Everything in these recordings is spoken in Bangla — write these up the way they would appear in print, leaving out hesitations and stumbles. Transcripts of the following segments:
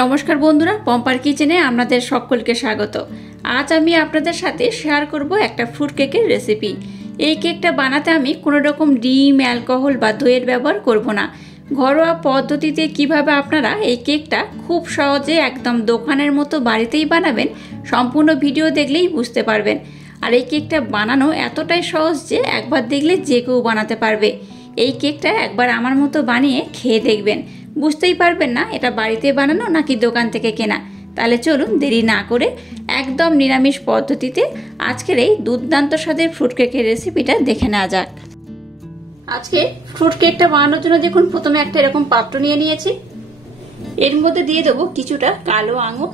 নমস্কার বন্ধুরা, পম্পার কিচেনে আপনাদের সকলকে স্বাগত। আজ আমি আপনাদের সাথে শেয়ার করব একটা ফ্রুট কেকের রেসিপি। এই কেকটা বানাতে আমি কোনো রকম ডিম, অ্যালকোহল বা দইয়ের ব্যবহার করব না। ঘরোয়া পদ্ধতিতে কিভাবে আপনারা এই কেকটা খুব সহজে একদম দোকানের মতো বাড়িতেই বানাবেন, সম্পূর্ণ ভিডিও দেখলেই বুঝতে পারবেন। আর এই কেকটা বানানো এতটাই সহজ যে একবার দেখলে যে কেউ বানাতে পারবে। এই কেকটা একবার আমার মতো বানিয়ে খেয়ে দেখবেন, বুঝতেই পারবেন না এটা বাড়িতে বানানো নাকি দোকান থেকে কেনা। তাহলে চলুন দেরি না করে একদম নিরামিষ পদ্ধতিতে আজকের এই দুর্দান্ত স্বাদের ফ্রুট কেকের রেসিপিটা দেখে নেওয়া যাক। আজকে ফ্রুট কেকটা বানানোর জন্য দেখুন প্রথমে একটা এরকম পাত্র নিয়ে নিয়েছি। এর মধ্যে দিয়ে দেবো কিছুটা কালো আঙুর,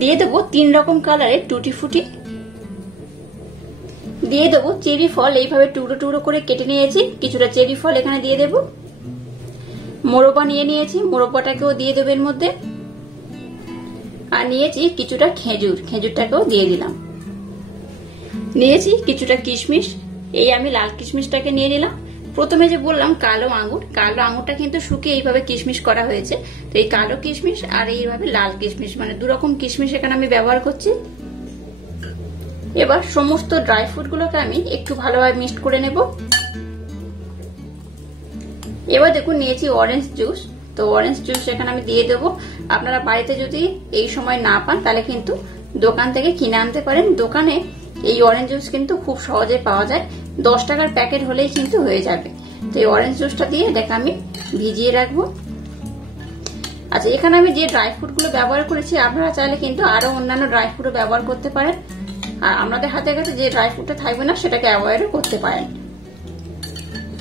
দিয়ে দেবো 3 রকম কালারের টুটি ফুটি, দিয়ে দেবো চেরি ফল, এইভাবে টুকরো টুকরো করে কেটে নিয়েছি। কিছুটা চেরি ফল এখানে দিয়ে দেবো। মোরব্বা নিয়ে নিয়েছি, মোরব্বাটাকেও দিয়ে দেবো এর মধ্যে। আর নিয়েছি কিছুটা খেজুর, খেজুরটাকেও দিয়ে দিলাম। নিয়েছি কিছুটা কিশমিশ, এই আমি লাল কিশমিশটাকে নিয়ে নিলাম। প্রথমে যে বললাম কালো আঙুর, কালো আঙুরটা কিন্তু শুকিয়ে এইভাবে কিশমিশ করা হয়েছে। তো এই কালো কিশমিশ আর এইভাবে লাল কিশমিশ, মানে 2 রকম কিশমিশ এখানে আমি ব্যবহার করছি। এবার সমস্ত ড্রাই ফ্রুট গুলোকে আমি একটু ভালোভাবে মিক্সড করে নেব। এবার দেখুন নিয়েছি অরেঞ্জ জুস, তো অরেঞ্জ জুস এখানে আমি দিয়ে দেবো। আপনারা বাড়িতে যদি এই সময় না পান তাহলে কিন্তু দোকান থেকে কিনে আনতে পারেন। দোকানে এই অরেঞ্জ জুস কিন্তু খুব সহজে পাওয়া যায়, 10 টাকার প্যাকেট হলেই কিন্তু হয়ে যাবে। তো এই অরেঞ্জ জুসটা দিয়ে দেখে আমি ভিজিয়ে রাখবো। আচ্ছা, এখানে আমি যে ড্রাই ফ্রুট গুলো ব্যবহার করেছি আপনারা চাইলে কিন্তু আরো অন্যান্য ড্রাই ফ্রুটও ব্যবহার করতে পারেন। আর আপনাদের হাতে কাছে যে ড্রাই ফ্রুটটা থাকবে না সেটাকে অ্যাভয়েড করতে পারেন।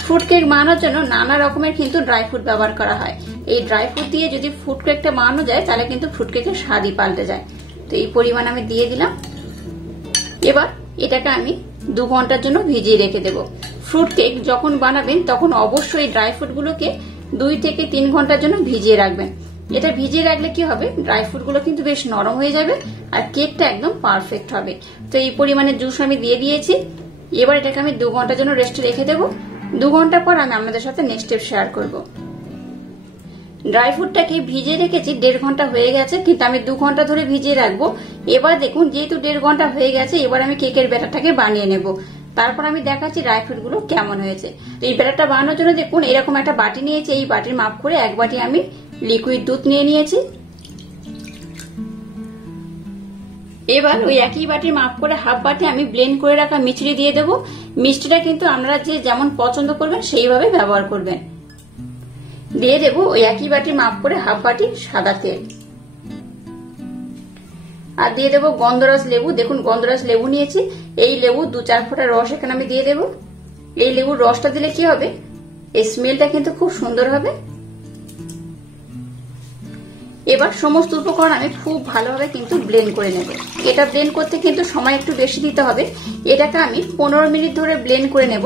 ফ্রুট কেক বানানোর জন্য নানা রকমের কিন্তু ড্রাই ফ্রুট ব্যবহার করা হয়। এই ড্রাই ফ্রুট দিয়ে যদি ফ্রুট কেকটা বানানো যায় তাহলে কিন্তু ফ্রুট কেকের স্বাদই পাল্টে যায়। তো এই পরিমাণ আমি দিয়ে দিলাম। এবার এটাকে আমি 2 ঘন্টার জন্য ভিজিয়ে রেখে দেব। ফ্রুট কেক যখন বানাবেন তখন অবশ্যই ড্রাই ফ্রুট গুলোকে 2 থেকে 3 ঘন্টার জন্য ভিজিয়ে রাখবেন। এটা ভিজিয়ে রাখলে কি হবে, ড্রাই ফ্রুট গুলো কিন্তু বেশ নরম হয়ে যাবে আর কেকটা একদম পারফেক্ট হবে। তো এই পরিমাণে জুস আমি দিয়ে দিয়েছি। এবার এটাকে আমি 2 ঘন্টার জন্য রেস্টে রেখে দেবো। 2 ঘন্টা পর আমি আপনাদের সাথে নেক্সট স্টেপ শেয়ার করব। ড্রাই ফ্রুটটাকে ভিজিয়ে রেখেছি 1.5 ঘন্টা হয়ে গেছে, কিন্তু আমি 2 ঘন্টা ধরে ভিজিয়ে রাখবো। এবার দেখুন যেহেতু 1.5 ঘন্টা হয়ে গেছে, এবার আমি কেকের ব্যাটারটাকে বানিয়ে নেব। তারপর আমি দেখাচ্ছি ড্রাই ফ্রুট গুলো কেমন হয়েছে। তো এই ব্যাটারটা বানানোর জন্য দেখুন এরকম একটা বাটি নিয়েছি। এই বাটির মাপ করে 1 বাটি আমি লিকুইড দুধ নিয়ে নিয়েছি। এবার ওই একই বাটির মাপ করে হাফ বাটি আমি ব্লেন্ড করে রাখা মিষ্টি দিয়ে দেবো। মিষ্টিটা কিন্তু আপনারা যে যেমন পছন্দ করবেন সেইভাবে ব্যবহার করবেন। দিয়ে দেবো ওই একই বাটির মাপ করে হাফ বাটি সাদা তেল। আর দিয়ে দেবো গন্ধরাজ লেবু, দেখুন গন্ধরাজ লেবু নিয়েছি। এই লেবু 2-4 ফোঁটা রস এখানে আমি দিয়ে দেবো। এই লেবুর রসটা দিলে কি হবে, এই স্মেলটা কিন্তু খুব সুন্দর হবে। এবার সমস্ত উপকরণ আমি খুব ভালোভাবে কিন্তু ব্লেন্ড করে নেব। এটা ব্লেন্ড করতে কিন্তু সময় একটু বেশি দিতে হবে। এটাকে আমি 15 মিনিট ধরে ব্লেন্ড করে নেব।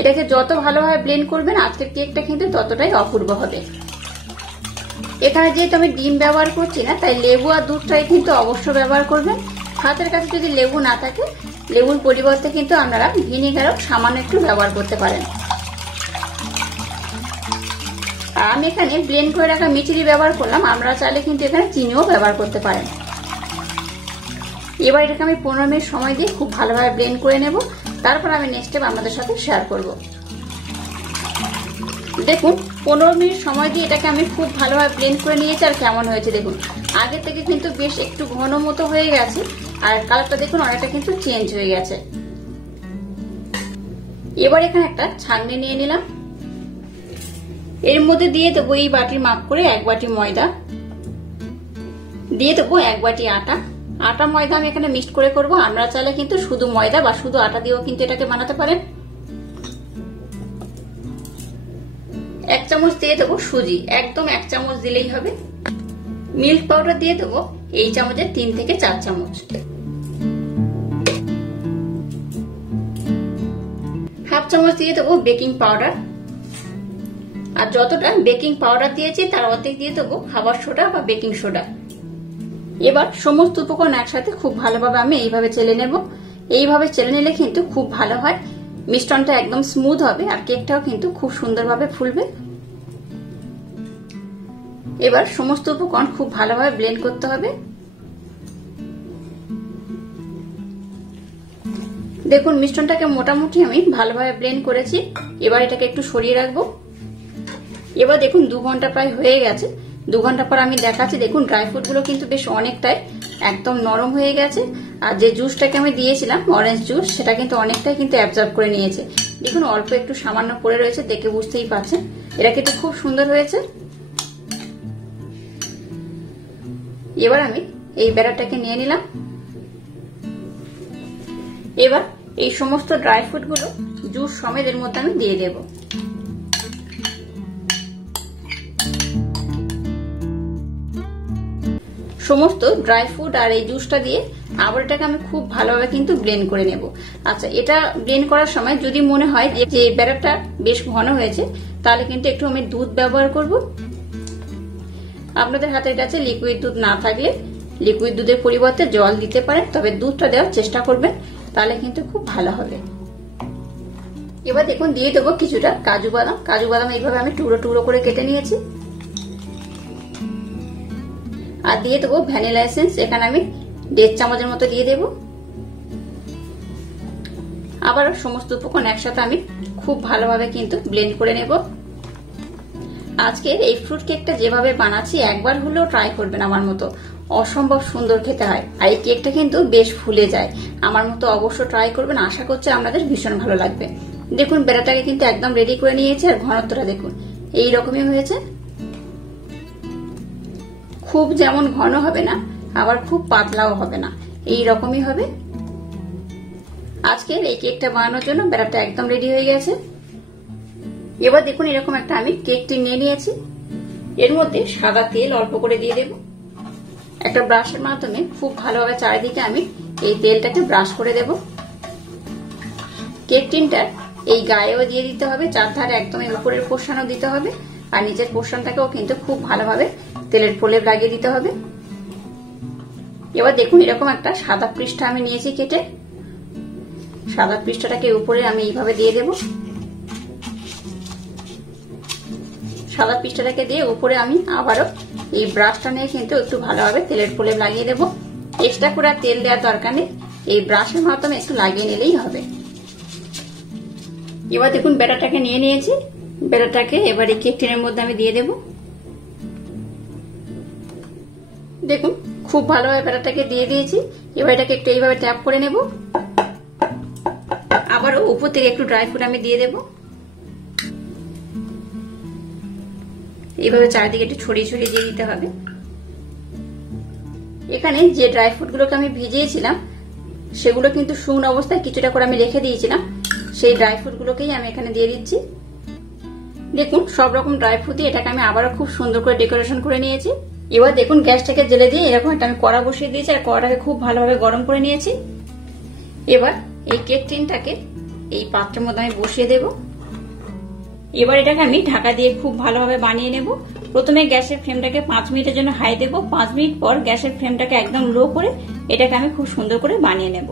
এটাকে যত ভালোভাবে ব্লেন্ড করবেন আজকের কেকটা কিন্তু ততটাই অপূর্ব হবে। এখানে যেহেতু আমি ডিম ব্যবহার করছি না, তাই লেবু আর দুধটাই কিন্তু অবশ্য ব্যবহার করবেন। হাতের কাছে যদি লেবু না থাকে, লেবুর পরিবর্তে কিন্তু আপনারা ভিনেগারও সামান্য একটু ব্যবহার করতে পারেন। আমি এখানে ব্লেন্ড করে রাখা মিষ্টি ব্যবহার করলাম, আপনারা চাইলে কিন্তু এখানে চিনিও ব্যবহার করতে পারেন। এবার এটাকে আমি 15 মিনিট সময় দিয়ে খুব ভালোভাবে ব্লেন্ড করে নেব। তারপর আমি নেক্সট স্টেপ আপনাদের সাথে শেয়ার করব। দেখুন 15 মিনিট সময় দিয়ে এটাকে আমি খুব ভালোভাবে ব্লেন্ড করে নিয়েছি। আর কেমন হয়েছে দেখুন, আগে থেকে কিন্তু বেশ একটু ঘন মতো হয়ে গেছে আর কালারটা দেখুন অনেকটা কিন্তু চেঞ্জ হয়ে গেছে। এবার এখানে একটা ছাঁকনি নিয়ে নিলাম। এর মধ্যে দিয়ে দেবো এই বাটির মাপ করে 1 বাটি ময়দা, দিয়ে দেবো 1 বাটি আটা। আটা ময়দা আমি এখানে মিক্সড করে করবো। আপনারা চাইলে কিন্তু শুধু ময়দা বা শুধু আটা দিয়েও কিন্তু এটাকে বানাতে পারেন। 1 চামচ দিয়ে দেবো সুজি, একদম 1 চামচ দিলেই হবে। মিল্ক পাউডার দিয়ে দেবো এই চামচের 3 থেকে 4 চামচ। হাফ চামচ দিয়ে দেবো বেকিং পাউডার। আর যতটা বেকিং পাউডার দিয়েছি তার অর্ধেক দিয়ে দেবো খাবার সোডা বা বেকিং সোডা। এবার সমস্ত উপকরণ একসাথে খুব ভালোভাবে আমি এইভাবে চেলে নেব। এইভাবে চেলে নিলে কিন্তু খুব ভালো হয়, মিশ্রণটা একদম স্মুথ হবে আর কেকটাও কিন্তু খুব সুন্দরভাবে ফুলবে। এবার সমস্ত উপকরণ খুব ভালোভাবে ব্লেন্ড করতে হবে। দেখুন মিশ্রণটাকে মোটামুটি আমি ভালোভাবে ব্লেন্ড করেছি। এবার এটাকে একটু সরিয়ে রাখবো। এবার দেখুন 2 ঘন্টা প্রায় হয়ে গেছে। 2 ঘন্টা পর আমি দেখাচ্ছি। দেখুন ড্রাই ফ্রুট গুলো কিন্তু বেশ অনেকটাই একদম নরম হয়ে গেছে। আর যে জুসটাকে আমি দিয়েছিলাম অরেঞ্জ জুস, সেটা কিন্তু অনেকটাই কিন্তু অ্যাবজর্ব করে নিয়েছে। দেখুন অল্প একটু সামান্য পড়ে রয়েছে, দেখে বুঝতেই পারছেন। এটা কিন্তু খুব সুন্দর হয়েছে। এবার আমি এই ব্যাটারটাকে নিয়ে নিলাম। এবার এই সমস্ত ড্রাই ফ্রুট গুলো জুস সমেত এর মধ্যে আমি দিয়ে দেব। সমস্ত ড্রাই ফ্রুট আর এই জুসটা দিয়ে আবার এটাকে আমি খুব ভালোভাবে কিন্তু ব্লেন্ড করে নেব। আচ্ছা, এটা ব্লেন্ড করার সময় যদি মনে হয় যে ব্যাটারটা বেশ ঘন হয়েছে, তাহলে কিন্তু একটু আমি দুধ ব্যবহার করব। আপনাদের হাতের কাছে লিকুইড দুধ না থাকলে লিকুইড দুধের পরিবর্তে জল দিতে পারেন, তবে দুধটা দেওয়ার চেষ্টা করবেন, তাহলে কিন্তু খুব ভালো হবে। এবার দেখুন দিয়ে দেবো কিছুটা কাজু বাদাম। কাজু বাদাম এইভাবে আমি টুকরো টুকরো করে কেটে নিয়েছি। আর দিয়ে দেবো ভ্যানিলা এসেন্স। এখানে আমি 1.5 চামচের মতো দিয়ে দেব। আবার সমস্ত উপকরণ একসাথে আমি খুব ভালোভাবে কিন্তু ব্লেন্ড করে নেব। আজকের এই ফ্রুট কেকটা যেভাবে বানাচ্ছি একবার হলেও ট্রাই করবেন। আমার মতো অসম্ভব সুন্দর খেতে হয়, আর এই কেকটা কিন্তু বেশ ফুলে যায়। আমার মতো অবশ্য ট্রাই করবেন, আশা করছি আপনাদের ভীষণ ভালো লাগবে। দেখুন ব্যাটারটাকে কিন্তু একদম রেডি করে নিয়েছি। আর ঘনত্বটা দেখুন এই রকমই হয়েছে। খুব যেমন ঘন হবে না, আবার খুব পাতলাও হবে না, এই রকমই হবে। আজকের এই কেকটা বানানোর জন্য ব্যাটারটা একদম রেডি হয়ে গেছে। এবার দেখুন এরকম একটা আমি কেকটি নিয়ে নিয়েছি। এর মধ্যে সাদা তেল অল্প করে দিয়ে দেব। একটা ব্রাশের মাধ্যমে খুব ভালোভাবে চারিদিকে আমি এই তেলটাকে ব্রাশ করে দেব। কেক টিনটার এই গায়েও দিয়ে দিতে হবে, চারধারে একদম উপরের পোর্শনও দিতে হবে, আর নিচের পোর্শনটাকেও কিন্তু খুব ভালোভাবে তেলের প্রলেপ লাগিয়ে দিতে হবে। এবার দেখুন এরকম একটা সাদা পৃষ্ঠা আমি নিয়েছি কেটে। সাদা পৃষ্ঠাটাকে উপরে আমি এইভাবে দিয়ে দেব। সাদা পৃষ্ঠাটাকে দিয়ে উপরে আমি আবারও এই ব্রাশটা নিয়ে কিন্তু একটু ভালোভাবে তেলের প্রলেপ লাগিয়ে দেব। এক্সট্রা করে তেল দেওয়ার দরকার নেই, এই ব্রাশের মাধ্যমে একটু লাগিয়ে নিলেই হবে। এবার দেখুন ব্যাটারটাকে নিয়ে নিয়েছি। ব্যাটারটাকে এবার এই কেক টিনের মধ্যে আমি দিয়ে দেব। দেখুন খুব ভালোভাবে ব্যাটারটাকে দিয়ে দিয়েছি। এবার এটাকে একটু এইভাবে ট্যাপ করে নেব। আবারও উপর থেকে একটু ড্রাই ফ্রুট আমি দিয়ে দেব। এইভাবে চারিদিকে একটু ছড়িয়ে ছড়িয়ে দিয়ে দিতে হবে। এখানে যে ড্রাই ফ্রুট গুলোকে আমি ভিজিয়েছিলাম সেগুলো কিন্তু শুকনো অবস্থায় কিছুটা করে আমি রেখে দিয়েছিলাম। সেই ড্রাই ফ্রুট গুলোকেই আমি এখানে দিয়ে দিচ্ছি। দেখুন সব রকম ড্রাই ফ্রুট দিয়ে এটাকে আমি আবারও খুব সুন্দর করে ডেকোরেশন করে নিয়েছি। এবার দেখুন গ্যাসটাকে জ্বেলে দিয়ে এরকম একটা আমি কড়া বসিয়ে দিয়েছি, আর কড়াটাকে খুব ভালোভাবে গরম করে নিয়েছি। এবার এই কেক টিনটাকে এই পাত্রের মধ্যে আমি বসিয়ে দেব। এবার এটাকে আমি ঢাকা দিয়ে খুব ভালোভাবে বানিয়ে নেব। প্রথমে গ্যাসের ফ্লেমটাকে 5 মিনিটের জন্য হাই দেব। 5 মিনিট পর গ্যাসের ফ্লেমটাকে একদম লো করে এটাকে আমি খুব সুন্দর করে বানিয়ে নেব।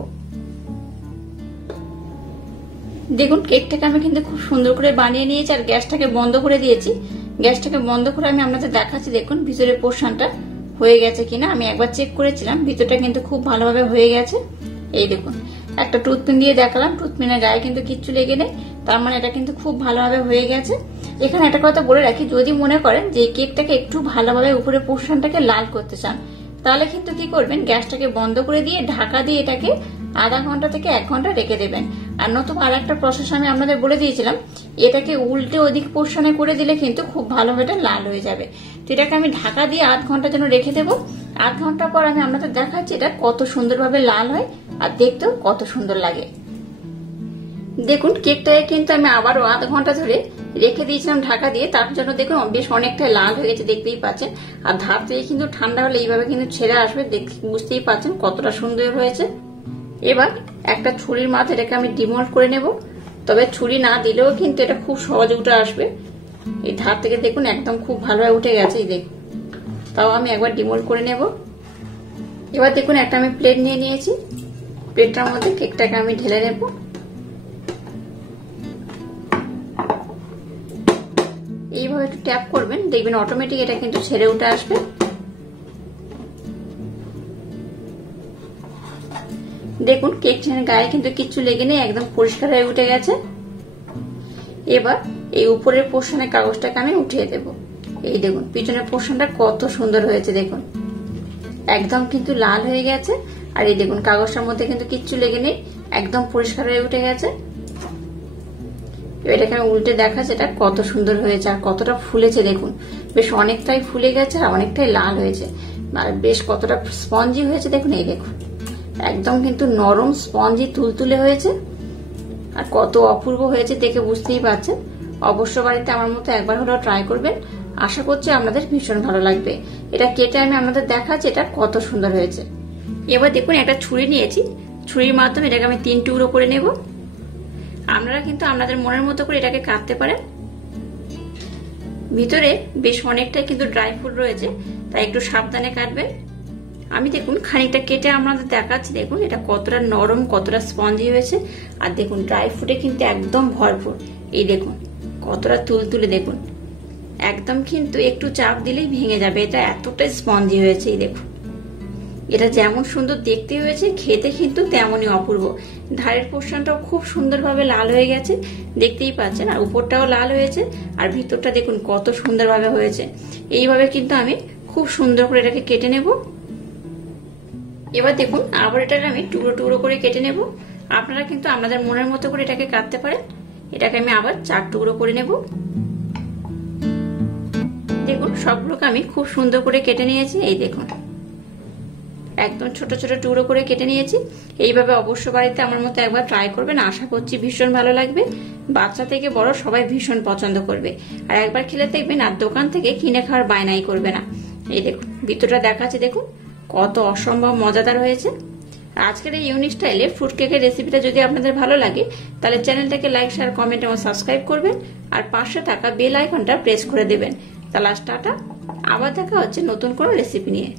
দেখুন কেকটাকে আমি কিন্তু খুব সুন্দর করে বানিয়ে নিয়েছি, আর গ্যাসটাকে বন্ধ করে দিয়েছি। গ্যাসটাকে বন্ধ করে আমি আপনাদের দেখাচ্ছি। দেখুন ভিতরের পোর্শনটা হয়ে গেছে কিনা। আমি একবার চেক করেছিলাম, ভিতরটা কিন্তু খুব ভালোভাবে হয়ে গেছে। এই দেখুন একটা টুথপিন দিয়ে দেখালাম, টুথপিনের গায়ে কিন্তু কিচ্ছু লেগে নেই, তার মানে এটা কিন্তু খুব ভালোভাবে হয়ে গেছে। এখানে একটা কথা বলে রাখি, যদি মনে করেন যে কেকটাকে একটু ভালোভাবে উপরে পোর্শনটাকে লাল করতে চান, তাহলে কিন্তু কি করবেন, গ্যাসটাকে বন্ধ করে দিয়ে ঢাকা দিয়ে এটাকে আধা ঘন্টা থেকে 1 ঘন্টা রেখে দেবেন। আর নতুন আর একটা প্রসেস আমি আপনাদের বলে দিয়েছিলাম, এটাকে উল্টে ওদিক পোর্শনে করে দিলে কিন্তু খুব ভালোভাবে লাল হয়ে যাবে। তো এটাকে আমি ঢাকা দিয়ে আধ ঘন্টার জন্য রেখে দেবো। আধ ঘন্টা পর আমি আপনাদের দেখাচ্ছি এটা কত সুন্দরভাবে লাল হয় আর দেখতেও কত সুন্দর লাগে। দেখুন কেকটাকে কিন্তু আমি আবারও আধ ঘন্টা ধরে রেখে দিয়েছিলাম ঢাকা দিয়ে, তার জন্য দেখুন বেশ অনেকটা লাল হয়ে গেছে, দেখতেই পাচ্ছেন। আর ধার থেকে কিন্তু ঠান্ডা হলে এইভাবে কিন্তু ছেড়ে আসবে, বুঝতেই পাচ্ছেন কতটা সুন্দর হয়েছে। এবার একটা ছুরির মাঝে এটাকে আমি ডিমোল্ড করে নেব। তবে ছুরি না দিলেও কিন্তু এটা খুব সহজে উঠে আসবে। এই ধার থেকে দেখুন একদম খুব ভালোভাবে উঠে গেছে, এই দেখুন। তাও আমি একবার ডিমোল্ড করে নেব। এবার দেখুন একটা আমি প্লেট নিয়ে নিয়েছি। প্লেটটার মধ্যে কেকটাকে আমি ঢেলে নেব। এইভাবে একটু ট্যাপ করবেন, দেখবেন অটোমেটিক এটা কিন্তু ছেড়ে উঠে আসবে। দেখুন কেক টিনের গায়ে কিন্তু কিচ্ছু লেগে নেই, একদম পরিষ্কার হয়ে উঠে গেছে। এবার এই উপরের পোর্শনের কাগজটাকে আমি উঠিয়ে দেব। এই দেখুন পিছনের পোর্শনটা কত সুন্দর হয়েছে, দেখুন একদম কিন্তু লাল হয়ে গেছে। আর এই দেখুন কাগজটার মধ্যে কিন্তু কিচ্ছু লেগে নেই, একদম পরিষ্কার হয়ে উঠে গেছে। এটাকে আমি উল্টে দেখাচ্ছি, এটা কত সুন্দর হয়েছে আর কতটা ফুলেছে। দেখুন বেশ অনেকটাই ফুলে গেছে আর অনেকটাই লাল হয়েছে, আর বেশ কতটা স্পঞ্জি হয়েছে। দেখুন এই দেখুন একদম কিন্তু নরম স্পঞ্জি তুলতুলে হয়েছে আর কত অপূর্ব হয়েছে, দেখে বুঝতেই পারছেন। অবশ্য বাড়িতে আমার মতো একবার হলেও ট্রাই করবেন, আশা করছি আপনাদের ভীষণ ভালো লাগবে। এটা কেটে আমি আপনাদের দেখাচ্ছি এটা কত সুন্দর হয়েছে। এবার দেখুন একটা ছুরি নিয়েছি, ছুরির মাধ্যমে এটাকে আমি 3 টুকরো করে নেব। আপনারা কিন্তু আপনাদের মনের মতো করে এটাকে কাটতে পারেন। ভিতরে বেশ অনেকটাই কিন্তু ড্রাই ফ্রুট রয়েছে, তাই একটু সাবধানে কাটবেন। আমি দেখুন খানিকটা কেটে আপনাদের দেখাচ্ছি, দেখুন এটা কতটা নরম কতটা স্পঞ্জি হয়েছে। আর দেখুন ড্রাই ফ্রুটে কিন্তু একদম ভরপুর, এই দেখুন কতটা তুলতুলে, দেখুন একদম কিন্তু একটু চাপ দিলেই ভেঙে যাবে, এটা এতটাই স্পঞ্জি হয়েছে। এই দেখুন এটা যেমন সুন্দর দেখতে হয়েছে খেতে কিন্তু তেমনই অপূর্ব। ধারের পোর্শনটাও খুব সুন্দরভাবে লাল হয়ে গেছে, দেখতেই পাচ্ছেন, আর উপরটাও লাল হয়েছে আর ভিতরটা দেখুন কত সুন্দরভাবে হয়েছে। এইভাবে কিন্তু আমি খুব সুন্দর করে এটাকে কেটে নেব। এবার দেখুন আবার এটাকে আমি টুকরো টুকরো করে কেটে নেব। আপনারা কিন্তু আপনাদের মনের মতো করে এটাকে কাটতে পারেন। এটাকে আমি আবার 4 টুকরো করে নেব। দেখুন সবগুলোকে আমি খুব সুন্দর করে কেটে নিয়েছি। এই দেখুন একদম ছোট ছোট টুকরো করে কেটে নিয়েছি। এইভাবে অবশ্য বাড়িতে আমার মতো একবার ট্রাই করবেন, আশা করছি ভীষণ ভালো লাগবে। বাচ্চা থেকে বড় সবাই ভীষণ পছন্দ করবে, আর একবার খেলে দেখবেন আর দোকান থেকে কিনে খাওয়ার বায়নাই করবে না। এই দেখুন ভিতরটা দেখাচ্ছি, দেখুন কত অসম্ভব মজাদার হয়েছে। আজকের এই ইউনিক স্টাইলে ফ্রুট কেকের রেসিপিটা যদি আপনাদের ভালো লাগে তাহলে চ্যানেলটাকে লাইক শেয়ার কমেন্ট এবং সাবস্ক্রাইব করবেন, আর পাশে থাকা বেল আইকনটা প্রেস করে দেবেন। তাহলে টাটা, আবার দেখা হচ্ছে নতুন কোনো রেসিপি নিয়ে।